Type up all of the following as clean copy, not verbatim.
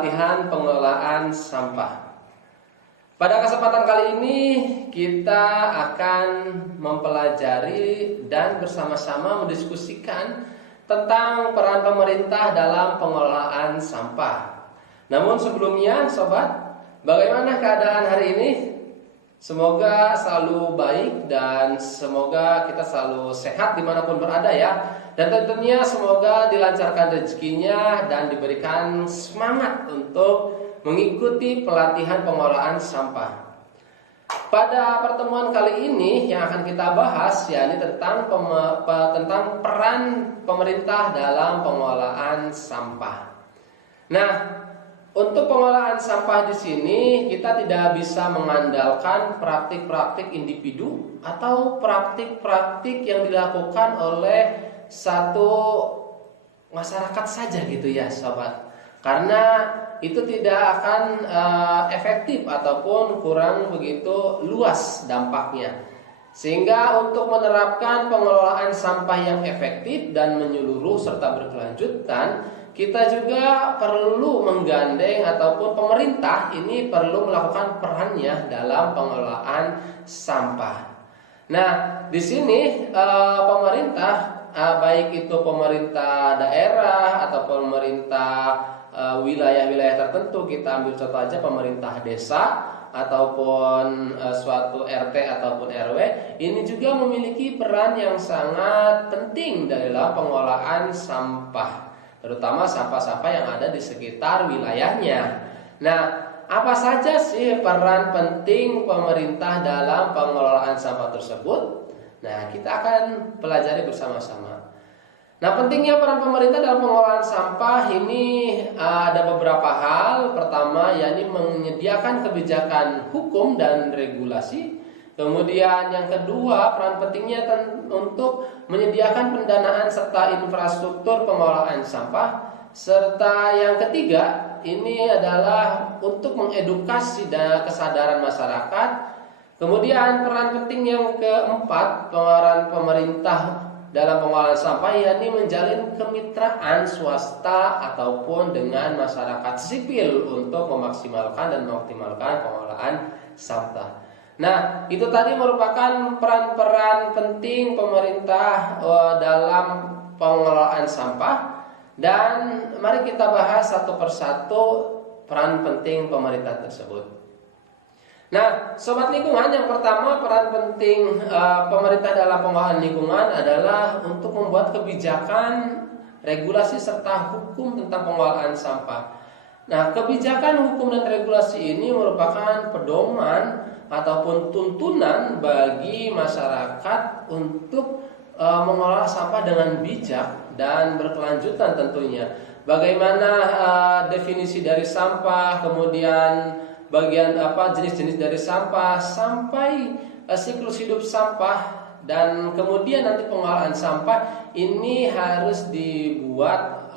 pelatihan pengelolaan sampah. Pada kesempatan kali ini kita akan mempelajari dan bersama-sama mendiskusikan tentang peran pemerintah dalam pengelolaan sampah. Namun sebelumnya sobat, bagaimana keadaan hari ini? Semoga selalu baik dan semoga kita selalu sehat dimanapun berada ya. Dan tentunya semoga dilancarkan rezekinya dan diberikan semangat untuk mengikuti pelatihan pengelolaan sampah. Pada pertemuan kali ini yang akan kita bahas yakni tentang peran pemerintah dalam pengelolaan sampah. Nah, untuk pengelolaan sampah di sini kita tidak bisa mengandalkan praktik-praktik individu atau praktik-praktik yang dilakukan oleh satu masyarakat saja gitu ya sobat. Karena itu tidak akan efektif ataupun kurang begitu luas dampaknya. Sehingga untuk menerapkan pengelolaan sampah yang efektif dan menyeluruh serta berkelanjutan, kita juga perlu menggandeng ataupun pemerintah ini perlu melakukan perannya dalam pengelolaan sampah. Nah, di sini pemerintah baik itu pemerintah daerah atau pemerintah wilayah-wilayah tertentu, kita ambil contoh aja pemerintah desa ataupun suatu RT ataupun RW, ini juga memiliki peran yang sangat penting dalam pengelolaan sampah, terutama sampah-sampah yang ada di sekitar wilayahnya. Nah, apa saja sih peran penting pemerintah dalam pengelolaan sampah tersebut? Nah, kita akan pelajari bersama-sama. Nah, pentingnya peran pemerintah dalam pengelolaan sampah ini ada beberapa hal. Pertama, yakni menyediakan kebijakan hukum dan regulasi. Kemudian yang kedua, peran pentingnya untuk menyediakan pendanaan serta infrastruktur pengelolaan sampah. Serta yang ketiga, ini adalah untuk mengedukasi dan kesadaran masyarakat. Kemudian peran penting yang keempat, peran pemerintah dalam pengelolaan sampah yakni menjalin kemitraan swasta ataupun dengan masyarakat sipil untuk memaksimalkan dan mengoptimalkan pengelolaan sampah. Nah, itu tadi merupakan peran-peran penting pemerintah dalam pengelolaan sampah. Dan mari kita bahas satu persatu peran penting pemerintah tersebut. Nah, sobat lingkungan, yang pertama peran penting pemerintah dalam pengelolaan lingkungan adalah untuk membuat kebijakan, regulasi serta hukum tentang pengelolaan sampah. Nah, kebijakan, hukum dan regulasi ini merupakan pedoman ataupun tuntunan bagi masyarakat untuk mengelola sampah dengan bijak dan berkelanjutan tentunya. Bagaimana definisi dari sampah, kemudian bagian apa jenis-jenis dari sampah sampai siklus hidup sampah, dan kemudian nanti pengelolaan sampah ini harus dibuat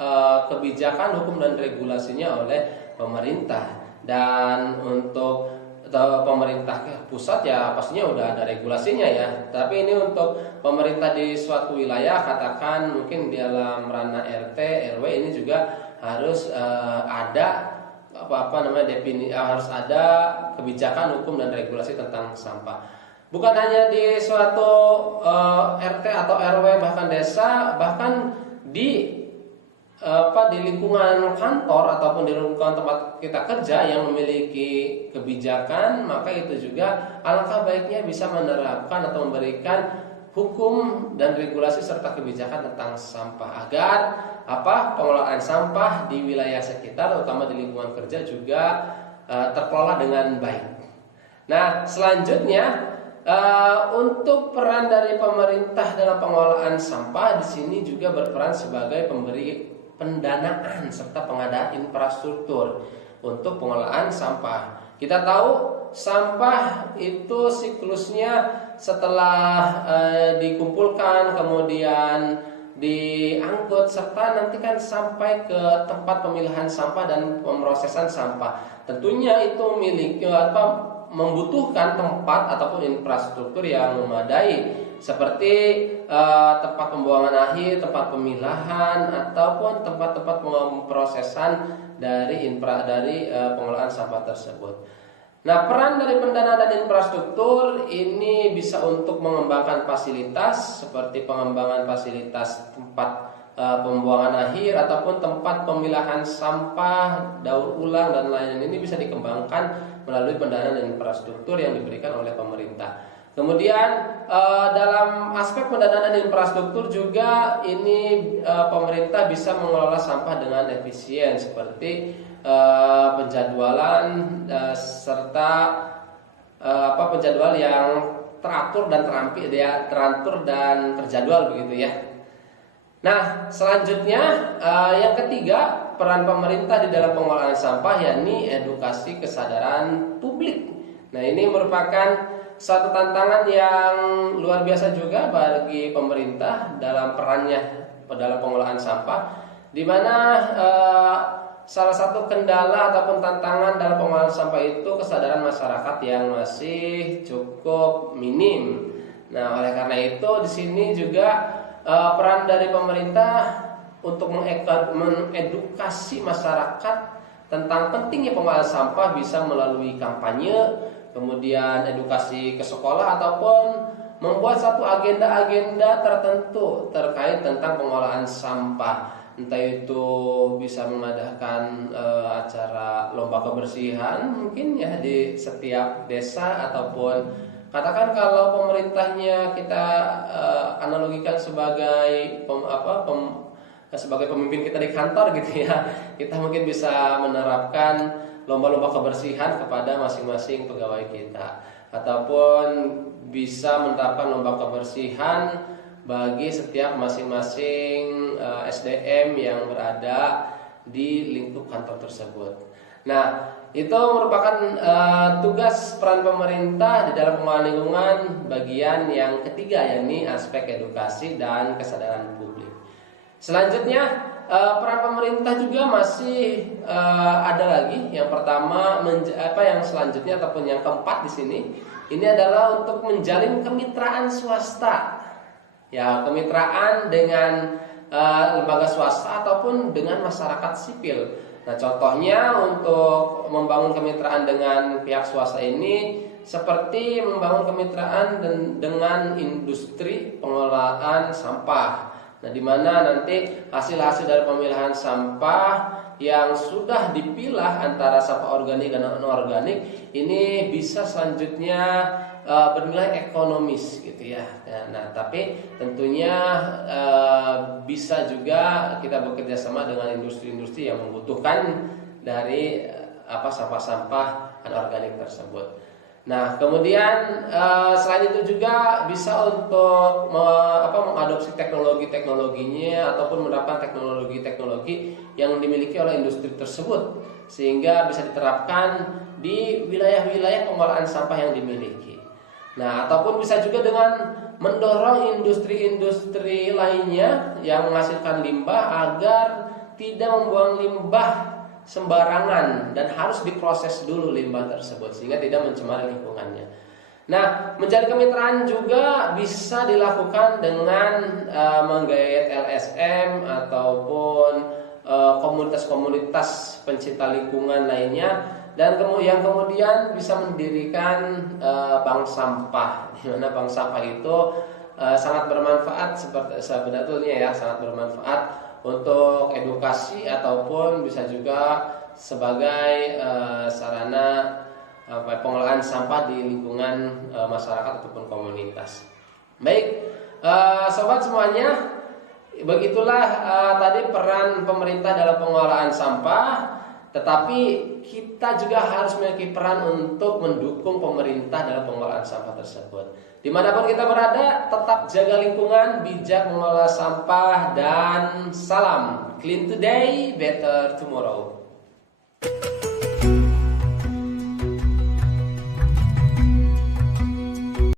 kebijakan, hukum dan regulasinya oleh pemerintah. Dan untuk pemerintah pusat ya pastinya udah ada regulasinya ya. Tapi ini untuk pemerintah di suatu wilayah, katakan mungkin di dalam ranah RT, RW, ini juga harus ada harus ada kebijakan, hukum dan regulasi tentang sampah. Bukan hanya di suatu RT atau RW bahkan desa, bahkan di lingkungan kantor ataupun di lingkungan tempat kita kerja yang memiliki kebijakan, maka itu juga alangkah baiknya bisa menerapkan atau memberikan hukum dan regulasi serta kebijakan tentang sampah agar pengelolaan sampah di wilayah sekitar, terutama di lingkungan kerja juga terkelola dengan baik. Nah, selanjutnya untuk peran dari pemerintah dalam pengelolaan sampah di sini juga berperan sebagai pemberi pendanaan serta pengadaan infrastruktur untuk pengelolaan sampah. Kita tahu sampah itu siklusnya setelah dikumpulkan, kemudian diangkut, serta nanti kan sampai ke tempat pemilahan sampah dan pemrosesan sampah. Tentunya itu membutuhkan tempat ataupun infrastruktur yang memadai, seperti tempat pembuangan akhir, tempat pemilahan, ataupun tempat-tempat pemrosesan dari pengelolaan sampah tersebut. Nah, peran dari pendanaan dan infrastruktur ini bisa untuk mengembangkan fasilitas seperti pengembangan fasilitas tempat pembuangan akhir ataupun tempat pemilahan sampah, daur ulang dan lain-lain. Ini bisa dikembangkan melalui pendanaan dan infrastruktur yang diberikan oleh pemerintah. Kemudian dalam aspek pendanaan dan infrastruktur juga ini pemerintah bisa mengelola sampah dengan efisien seperti penjadwalan serta penjadwal yang teratur dan teratur dan terjadwal begitu ya. Nah, selanjutnya yang ketiga, peran pemerintah di dalam pengelolaan sampah yakni edukasi kesadaran publik. Nah, ini merupakan satu tantangan yang luar biasa juga bagi pemerintah dalam perannya dalam pengelolaan sampah, di mana salah satu kendala ataupun tantangan dalam pengelolaan sampah itu kesadaran masyarakat yang masih cukup minim. Nah, oleh karena itu di sini juga peran dari pemerintah untuk mengedukasi masyarakat tentang pentingnya pengelolaan sampah bisa melalui kampanye, kemudian edukasi ke sekolah ataupun membuat satu agenda-agenda tertentu terkait tentang pengelolaan sampah. Entah itu bisa mengadakan acara lomba kebersihan mungkin ya di setiap desa, ataupun katakan kalau pemerintahnya kita analogikan sebagai sebagai pemimpin kita di kantor gitu ya, kita mungkin bisa menerapkan lomba-lomba kebersihan kepada masing-masing pegawai kita, ataupun bisa menerapkan lomba kebersihan bagi setiap masing-masing SDM yang berada di lingkup kantor tersebut. Nah, itu merupakan tugas peran pemerintah di dalam pengelolaan lingkungan bagian yang ketiga, yakni aspek edukasi dan kesadaran publik. Selanjutnya peran pemerintah juga masih ada lagi. Yang pertama yang selanjutnya ataupun yang keempat di sini ini adalah untuk menjalin kemitraan swasta. Ya, kemitraan dengan lembaga swasta ataupun dengan masyarakat sipil. Nah, contohnya untuk membangun kemitraan dengan pihak swasta ini seperti membangun kemitraan dengan industri pengelolaan sampah. Nah, di mana nanti hasil-hasil dari pemilahan sampah yang sudah dipilah antara sampah organik dan anorganik ini bisa selanjutnya bernilai ekonomis gitu ya. Nah, tapi tentunya bisa juga kita bekerja sama dengan industri-industri yang membutuhkan dari sampah-sampah anorganik tersebut. Nah, kemudian selain itu juga bisa untuk mengadopsi teknologinya ataupun menerapkan teknologi yang dimiliki oleh industri tersebut sehingga bisa diterapkan di wilayah-wilayah pengolahan sampah yang dimiliki. Nah, ataupun bisa juga dengan mendorong industri-industri lainnya yang menghasilkan limbah agar tidak membuang limbah sembarangan dan harus diproses dulu limbah tersebut sehingga tidak mencemari lingkungannya. Nah, mencari kemitraan juga bisa dilakukan dengan menggait LSM ataupun komunitas-komunitas pencinta lingkungan lainnya, dan yang kemudian bisa mendirikan bank sampah, di mana bank sampah itu sangat bermanfaat sebetulnya ya, sangat bermanfaat untuk edukasi ataupun bisa juga sebagai sarana pengelolaan sampah di lingkungan masyarakat ataupun komunitas. Baik, sobat semuanya, begitulah tadi peran pemerintah dalam pengelolaan sampah. Tetapi kita juga harus memiliki peran untuk mendukung pemerintah dalam pengelolaan sampah tersebut. Dimanapun kita berada, tetap jaga lingkungan, bijak mengelola sampah, dan salam clean today, better tomorrow.